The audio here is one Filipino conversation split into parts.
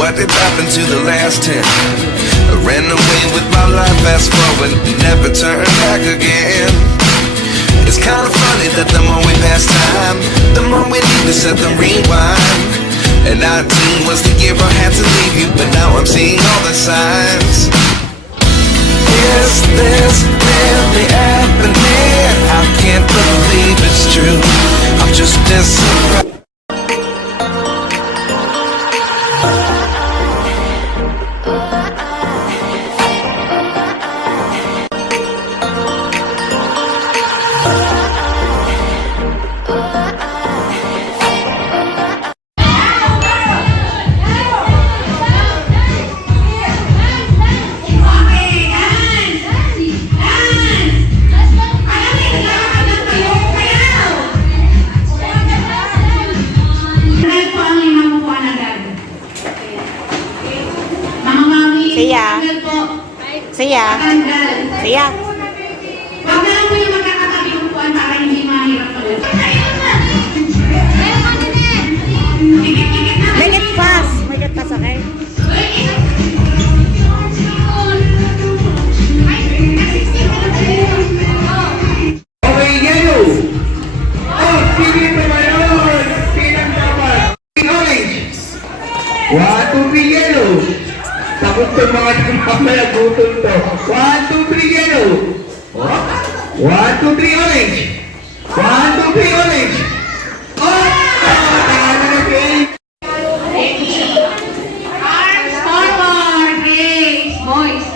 what did happen to the last 10? I ran away with my life, fast forward, never turn back again. It's kind of funny that the more we pass time, the more we need to set the rewind. And 19 was the year I had to leave you, but now I'm seeing all the signs. Is this really happening? I can't believe it's true. I'm just as surprised. Siya. Huwag na lang po yung magkakatabi upuan para hindi mahirap pala. Make it fast, okay? Okay, yellow. Oh, pili pa ba yun? Pinang dapat. Orange. 1, 2, 3, yellow. Takot to mga mamaya gutol to. 1, 2, 3, yellow. 1, 2, 3, orange. 1, 2, 3, orange. Oh! Arms forward, raise. Boys.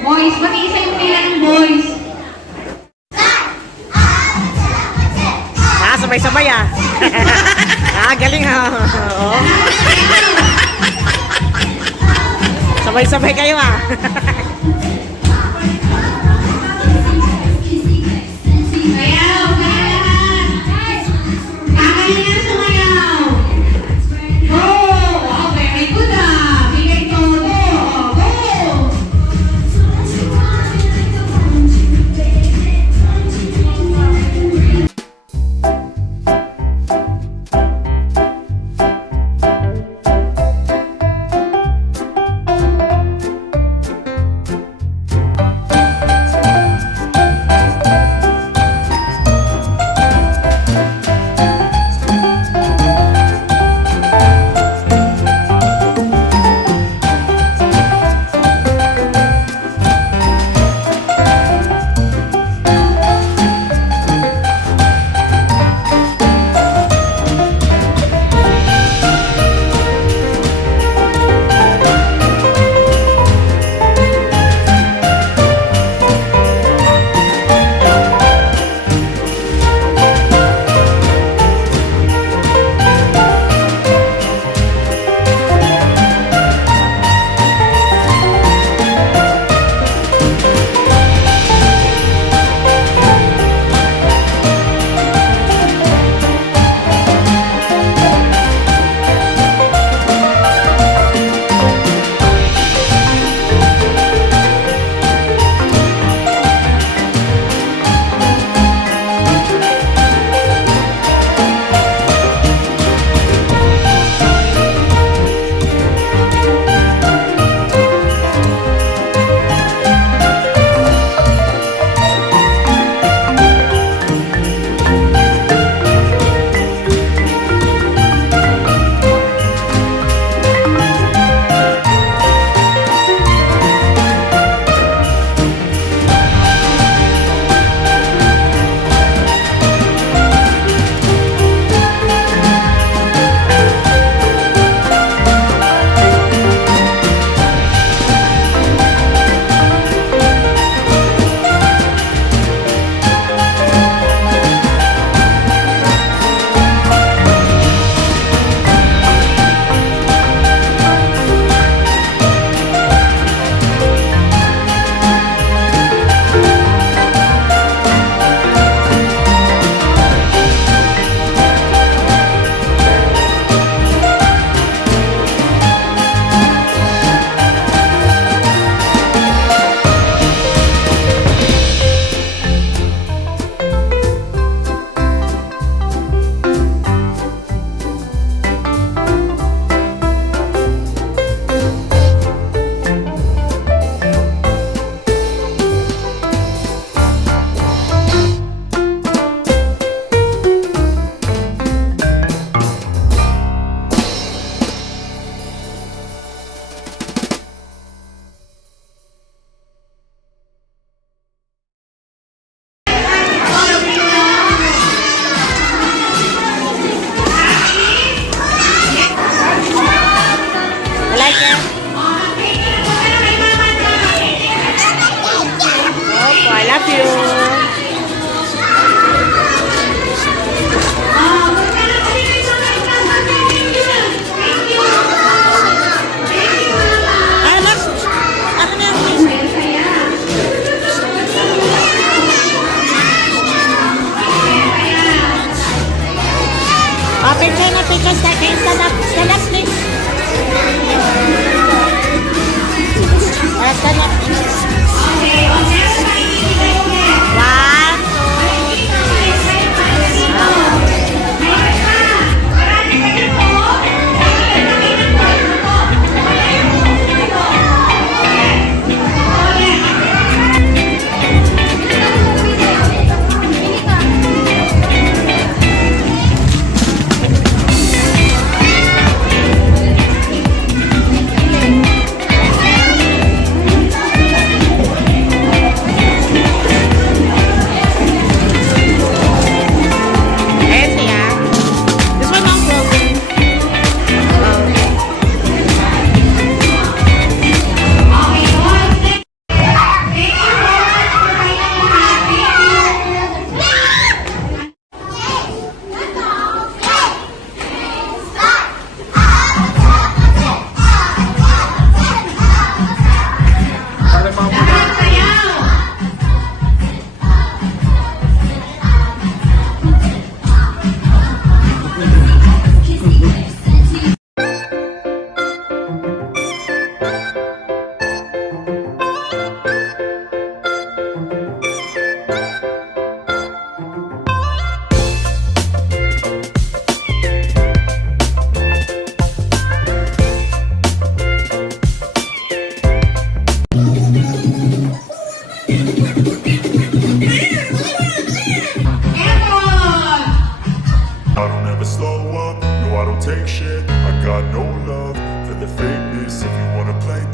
Boys, mag-iisa yung pila ng boys. Sabay-sabay galing Oh. Sabay-sabay kayo Sayaw, sayaw. Kakain na sumayaw. Go! Oh, very good Bigay todo. Go!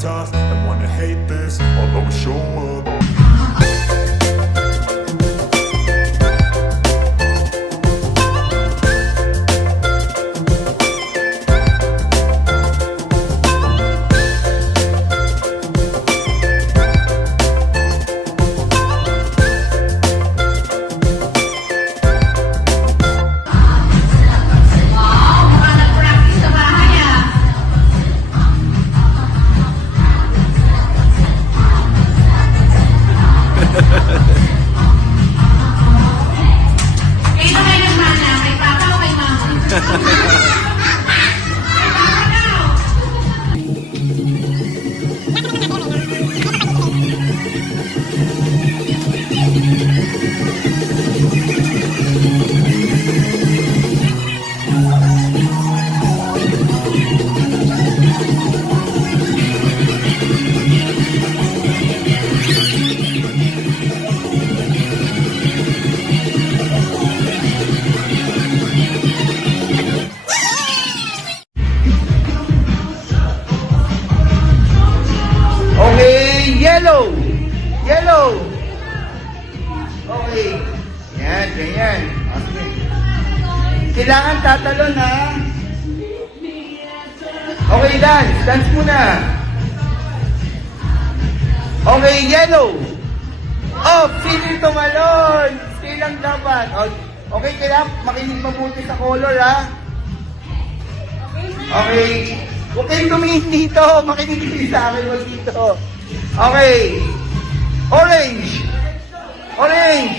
tough and wanna hate this, I'll always show up. Wow, baka nag-practice sa bahay ah. Kayo na kayo nagmana, kay papa o kay mama? Kay papa daw. Okay, yellow. Yellow. Okay. Yan, ganyan. Okay. Kailangan tatalon, ha? Okay, dance. Dance muna. Okay, yellow. Oh, sino tumalon? Silang dapat. Okay, kailangan makinig mabuti sa color, ha? Okay. Huwag kayong tumingin dito. Makinig kayo sa akin. Huwag dito. Okay. Orange. Orange.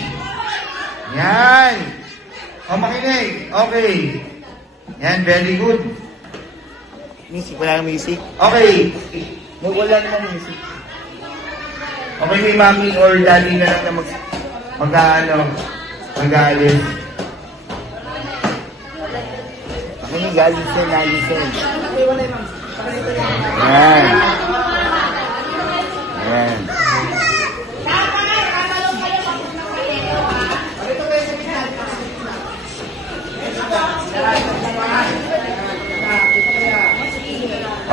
Yan. O, makinig. Okay. Yan, very good. Music, wala nang music. Okay. Wala namang music. Okay, may mami or daddy na lang na mag-aalis. Makinig, listen, listen. Yan. Yan.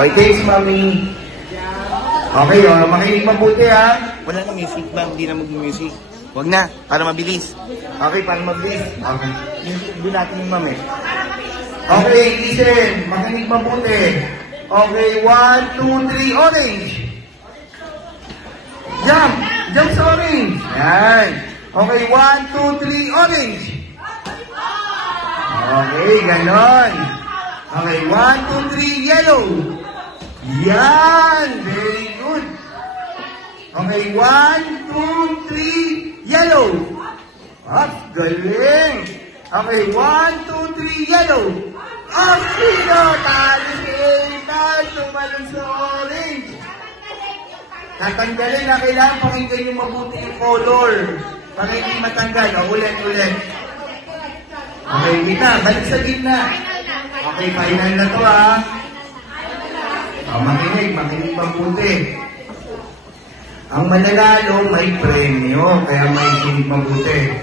Okay, thanks, mami. Okay, makinig mabuti, ha? Wala nang music ba? Hindi na mag-music. Huwag na, para mabilis. Okay, para mabilis. Okay. Doon natin yung mami. Okay, listen. Makinig mabuti. Okay, 1, 2, 3, orange. Jump. Jump sa orange. Yan. Okay, 1, 2, 3, orange. Okay, ganon. Okay, 1, 2, 3, yellow. Yan. Very good. Okay, 1, 2, 3, yellow. At galing. Okay, 1, 2, 3, yellow. Oh, sino? Talo si Ethan. Tumalon sa orange. Tatanggalin na. Kailangan pakinggan yung mabuti yung color. Para hindi matanggal. O, ulit. Okay, gitna. Balik sa gitna. Okay, final na to, ha. O, makinig mabuti. Ang mananalo may premyo. Kaya may kinig mabuti.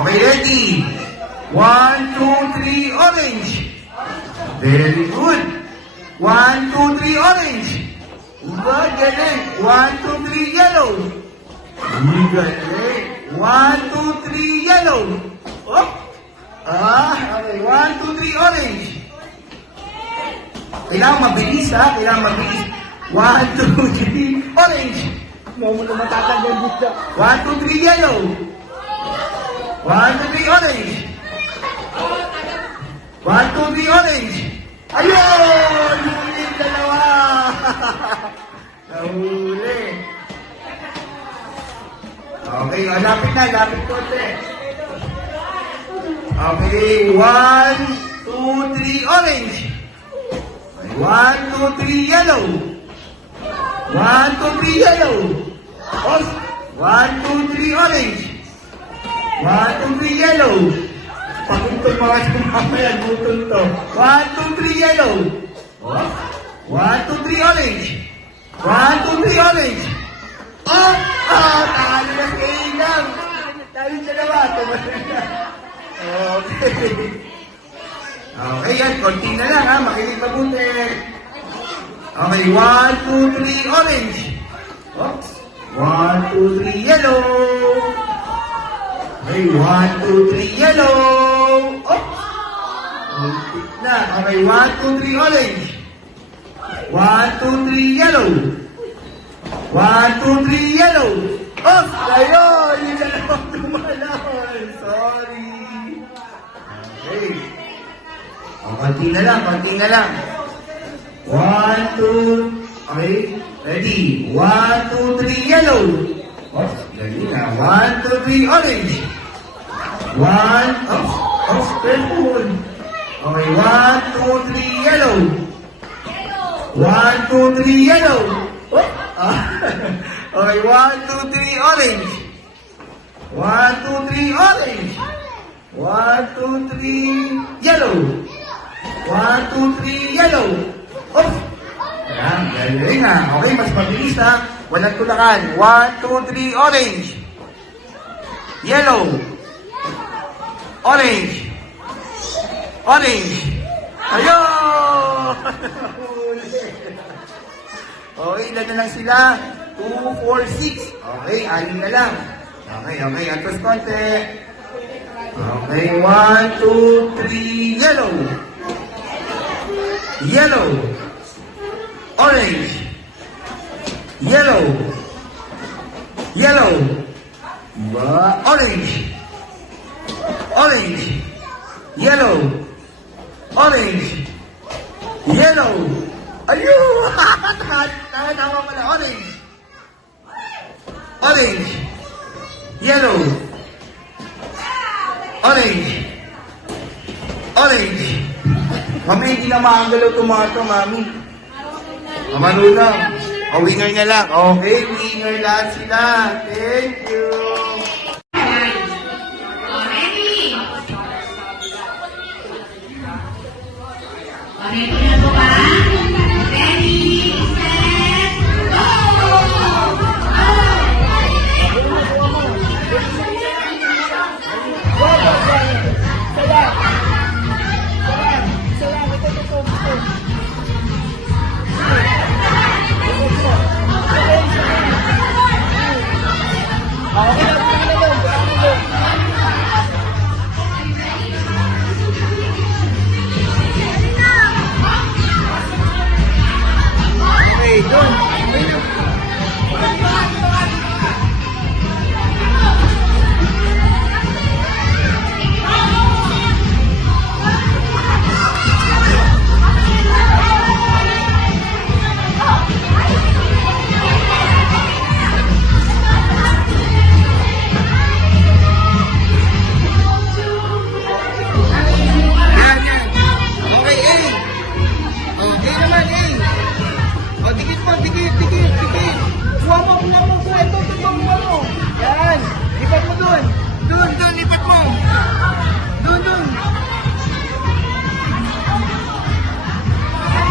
Okay, ready? 1, 2, 3, orange. Very good. 1, 2, 3, orange. Uba, galing. 1, 2, 3, yellow. Galing. 1, 2, 3, yellow. Oh. Okay. 1, 2, 3, orange. Kailangan mabilis, ha? Kailangan mabilis. 1, 2, 3, orange. Mo mo na matatanggal dito. 1, 2, 3, yellow. 1, 2, 3, orange. 1, 2, 3, orange. Ayun! Huli yung dalawa! Nahuli. Okay, lapit konti. Okay, 1, 2, 3, orange. 1, 2, 3, yellow. 1, 2, 3, yellow. 1, 2, 3, orange. 1, 2, 3, yellow. Paguntong mga mamaya, gutong to. 1, 2, 3, yellow. 1, 2, 3, orange. 1, 2, 3, orange. Oh! Talo na si Inang. Tayo dalawa. Tumasin na. Okay. Okay, yan. Konti na lang, ha. Makinig mabuti. Okay, 1, 2, 3, orange. Oops. 1, 2, 3, yellow. Okay, 1, 2, 3, yellow. Oops. Muntik na. Okay, 1, 2, 3, orange. 1, 2, 3, yellow. 1, 2, 3, yellow. Oops! Ayun! Yun na naman tumalon. Sorry. Okay. O, konti na lang, konti na lang. 1, 2, okay. Ready? 1, 2, 3, yellow. Oops, dali na. 1, 2, 3, orange. 1, oops, purple. Okay, 1, 2, 3, yellow. 1, 2, 3, yellow. Oh, okay, 1, 2, 3, orange. 1, 2, 3, orange. 1, 2, 3, yellow. 1, 2, 3, yellow. Oh, ayan, galing na. Okay, mas mabilis na. Walang tulakan. 1, 2, 3, orange. Yellow. Orange. Orange. Ayun! Okay, ilan na lang sila? 2, 4, 6. Okay, 6 na lang. Okay, atras konti. Okay, 1, 2, 3, yellow. Yellow. Orange. Yellow. Yellow. Orange. Orange. Yellow. Orange. Yellow. Ayun! Tama pala. Orange. Orange. Yellow. Orange. Orange. Mami, hindi na maanggalaw tomato, mami. Marunong. O, winner na lang. Okay, winner lahat sila. Thank you. Ready? Ready na po ba? Ready, set, go! Okay, done. Okay, A. Oh, A naman, A. Oh, dikit mo. Buha mo. Ito, buha mo. Yan. Lipat mo dun. Dun, lipat mo. Dun.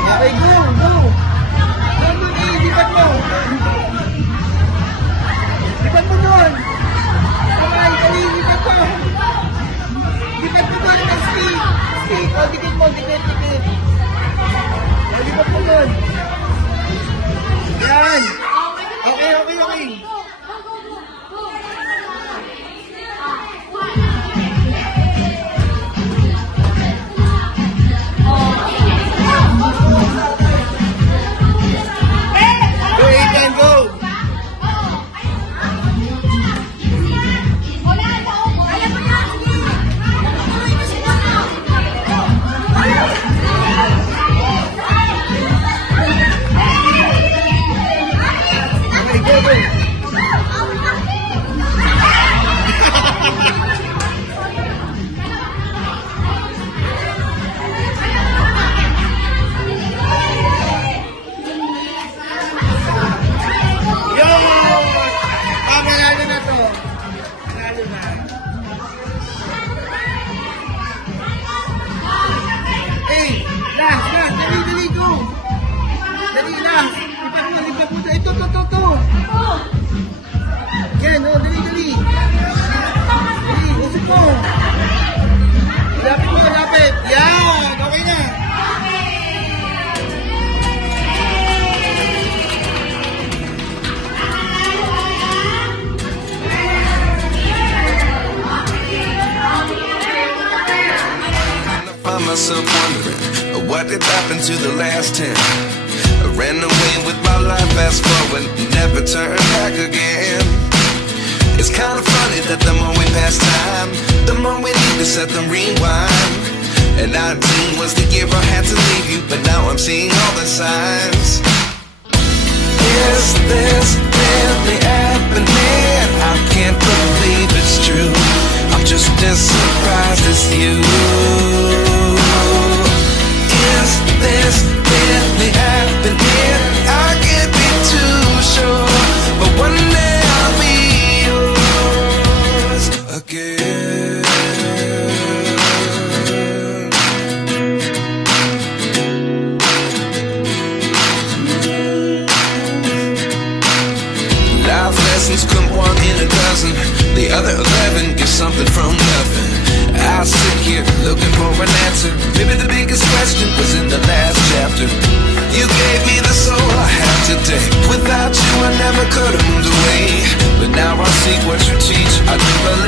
Okay, go. Dun, A, lipat mo. Lipat mo dun. Okay, dali, lipat mo. Lipat mo dun, stick. Oh, dikit mo. Oh, lipat mo dun. Yan. Okay. Go, Ethan, go. Lapit. Yan. Okay na. to the last 10. I ran away with my life, fast forward, never turn back again. It's kind of funny that the more we pass time, the more we need to set the rewind. And 19 was the year I had to leave you, but now I'm seeing all the signs. Is this really happening? I can't believe it's true. I'm just as surprised as you. Is this really happening? I can't be too sure, but one day I'll be yours again. Life lessons come one in a dozen. The other 11 get something from nothing. I sit here looking for an answer. Maybe the biggest question was in the last chapter. You gave me the soul I have today. Without you I never could have moved away. But now I see what you teach. I do believe